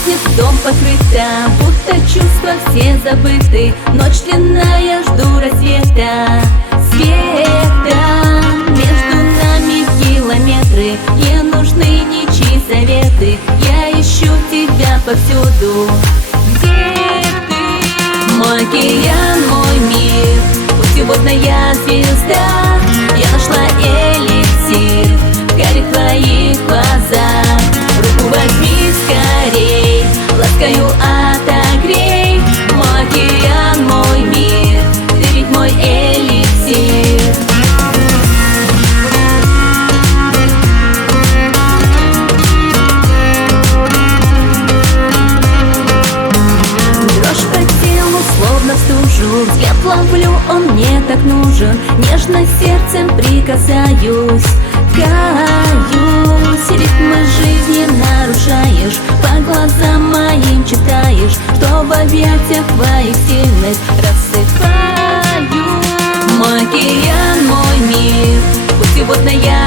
пахнет, дом покрыта, будто чувства все забыты. Ночь длинная, жду рассвета, света. Между нами километры, не нужны ничьи советы. Я ищу тебя повсюду. Где ты? Мой океан, мой мир, путеводная звезда. Я нашла эликсир в карих твоих глазах. Руку возьми скорей, ласкаю, отогрей. Мой океан, мой мир, ты ведь мой эликсир. Дрожь по телу, словно в стужу, взгляд ловлю, он мне так нужен. Нежно сердцем прикасаюсь, каюсь. Ритмы жизни нарушаешь, по глазам моим читаешь, что в объятиях твоих сильных рассыпаю. Мой океан, мой мир, путеводная